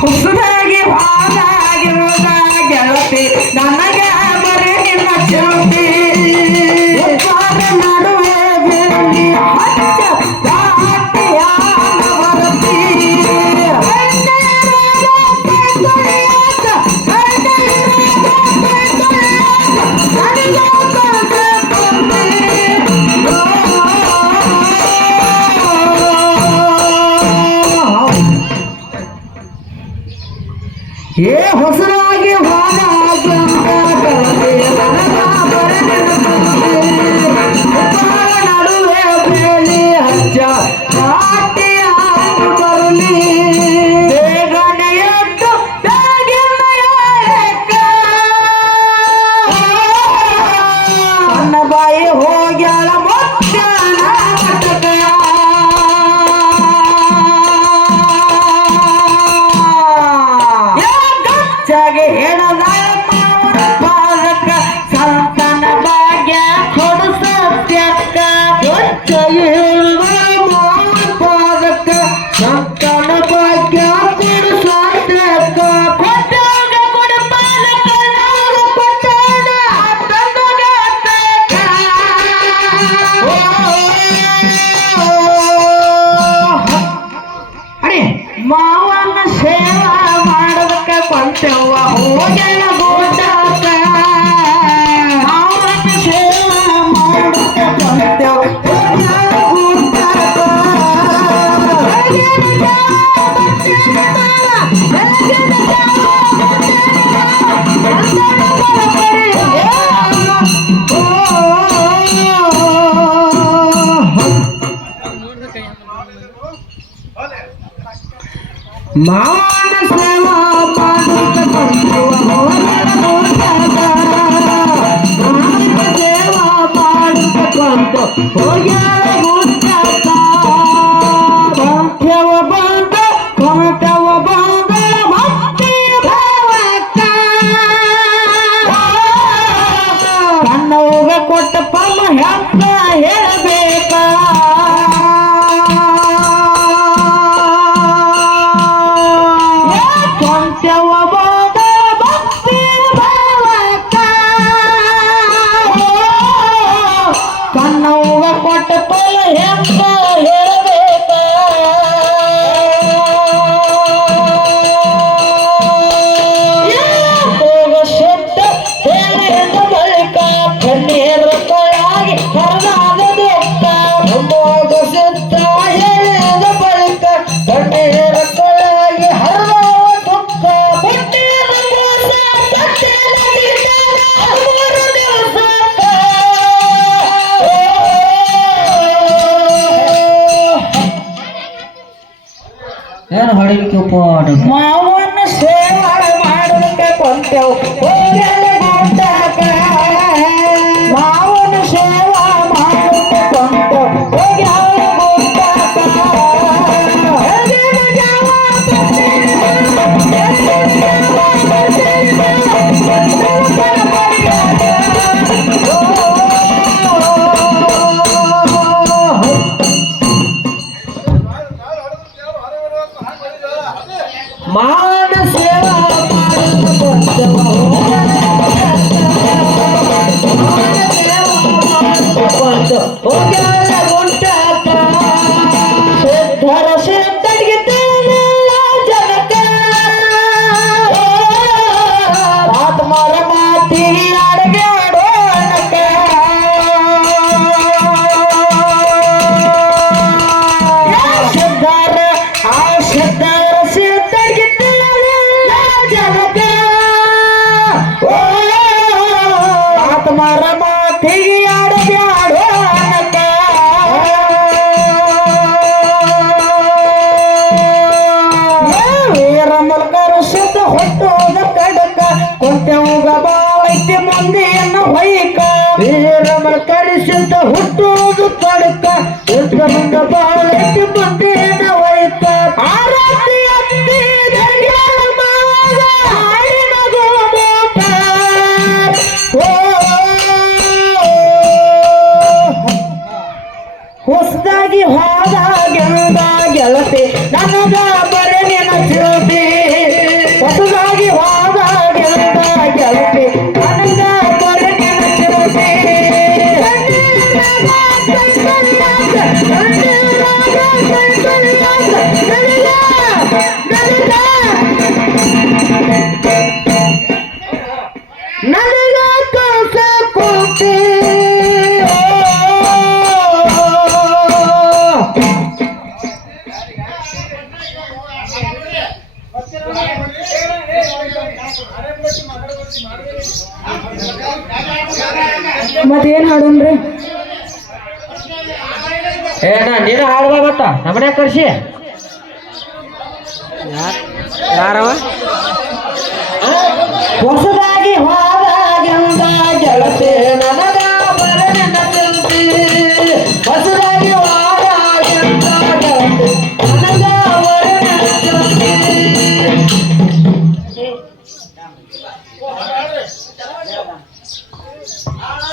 ಹೊಸದಾಗಿ ಹಾಳಾಗಿರುವುದ ಗೆಳತಿ ನನಗೆ ಬರೀ ನಿನ್ನ ಚಿರತೆ ನಡುವೆ ಬೆಳ್ಳಿ ಹಚ್ಚ ದಾಟಿಯ ಬರತಿ ಏ ಹೊಸರಾಗಿ ನಡುವೆ ಬೇಲಿ ಹಚ್ಚ ಕಾಟಿಯ ಬರಲಿ ಬೇಗನೆ ಎದ್ದು ನನ್ನ ಬಾಯಿ ಹೋಗ್ಯಾಳ ಮಧ್ಯಾಹ್ನ ಹೇಳದ ಪಾಲಕ ಸಂತನ ಭಾಗ್ಯ ಕೊಡು ಸತ್ಯಕ್ಕ ಪಾಲಕ ಸಂತನ ಭಾಗ್ಯ ಕೊಡು ಸತ್ಯಕ್ಕ ಕೊಟ್ಟಾಗ ಕೊಡು ಪಾಲಕ ಕೊಟ್ಟಾಗ ಅರೆ ಮಾವನ ಸೇವಾ ಮಾಡೋದಕ್ಕ ಕೊಂಚವ್ವ ಹೋಗಲ್ಲ ಗೋಟಾಕ ಮಾವನ ಸೇವಾ ಮಾಡೋದಕ್ಕ ಕೊಂಚವ್ವ ಮಾವನ ಸೇವಾ ಮಾಡುತ್ತ ಸೇವಾ ಮಾಡುತ್ತ ಕೊಂತು ಹೋಗ್ಯಾಳ ಗುಡ್ಡಕ್ಕ ಕೊಂಚವ ಬಂದ ಕೊಂಚವ ಬಂದಳ ಭಕ್ತಿ ಭಾವಕ್ಕ ಕಣ್ಣವ್ವ ಕೊಟ್ಟ ಪಮ್ಮ ಹೆಂಗ ಹೇಳಬೇಕ ಕಣ್ಣವ್ವ ಕೊಟ್ಟ ಪಲ ಹೆಂಗ ಹೇಳಬೇಕ ಹೋಗ ಶಬ್ದ ಹೇಳಿದ ಬಳಿಕ ಕಣ್ಣೀರ ಕೊಳಾಗಿ ಹೊರದಾದ ದುಃಖ ಹೋಗ ಶಬ್ದ ಹೇಳಿದ ಬಳಿಕ ಕಣ್ಣೀರ ಕೊಳಾಗಿ ಹರಿದಾದ ದುಃಖ ಹುಟ್ಟಿದ ಮೋಸ ಕಟ್ಟಿದ ಮೂರು ದಿವಸಕ್ಕ ಏನು ಹೊಡಿಲಿಕ್ಕೆ ಮಾವನ ಸೇವಾ ಮಾಡೋದಕ್ಕೆ ಕೊಂತೆವು ಹೋಗಲ್ಲ ಗುಡ್ಡಕ್ಕ ಮಾವನ ಸೇವಾ ಮಾಡೋದಕ್ಕೆ ಕೊಂತೆವು ಹೋಗ್ಯಾಳ ಗುಡ್ಡಕ್ಕ ಹೋಗು ಪಡಕ ಉತ್ತಮಂಗ ಬಾಳಕ್ಕೆ ಬಂದೇನ ವೈತ ಆರತಿ ಅತ್ತಿ ದರ್ಯಾಳ ಮಾವಾಗ ಆಡಿನ ಗೋಮೋಟ ಹೊಸದಾಗಿ ಹೋದಾಗೆಂದ ಗೆಳತಿ ನನಗ ಬರೆ ನೆನಪಿರುತ್ತಿ ಹೊಸದಾಗಿ ಹೋದಾಗೆಂದ ಗೆಳತಿ ನನಗ ಬರೆ ನೆನಪಿರುತ್ತಿ ನನಗ ಕಸ ಕೊಟ್ಟಿ ಮತ್ತೇನ್ ಹಾಡೋನ್ರಿ ನೀನು ಹಾಡ್ಬೇಕತ್ತ ನಮ್ಮನೆ ಕರ್ಸಿ ಯಾರವ ಹೊಸದಾಗಿ ಹೋದಾಗೆಂದ ಗೆಳತಿ ನನಗ ಬರನೆನ ಚಿಂತಿ ಹೊಸದಾಗಿ ಹೋದಾಗೆಂದ ಗೆಳತಿ ನನಗ ಬರನೆನ ಚಿಂತಿ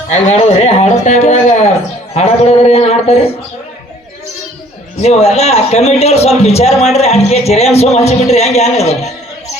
ಹೆಂಗ್ ಹಾಡೋದ್ರಿ ಹಾಡೋ ಟೈಮ್ನಾಗ ಹಾಡ ಬಿಡೋದ್ರಿ ಏನ್ ಹಾಡ್ತಾರಿ ನೀವು ಎಲ್ಲ ಕಮಿಟಿಯವ್ರು ಸ್ವಲ್ಪ ವಿಚಾರ ಮಾಡ್ರಿ ಅಡಿಕೆ ಚಿರೆ ಸುಮ್ ಹಚ್ಚಿಬಿಟ್ರಿ ಹೆಂಗೆ ಹೆಂಗದು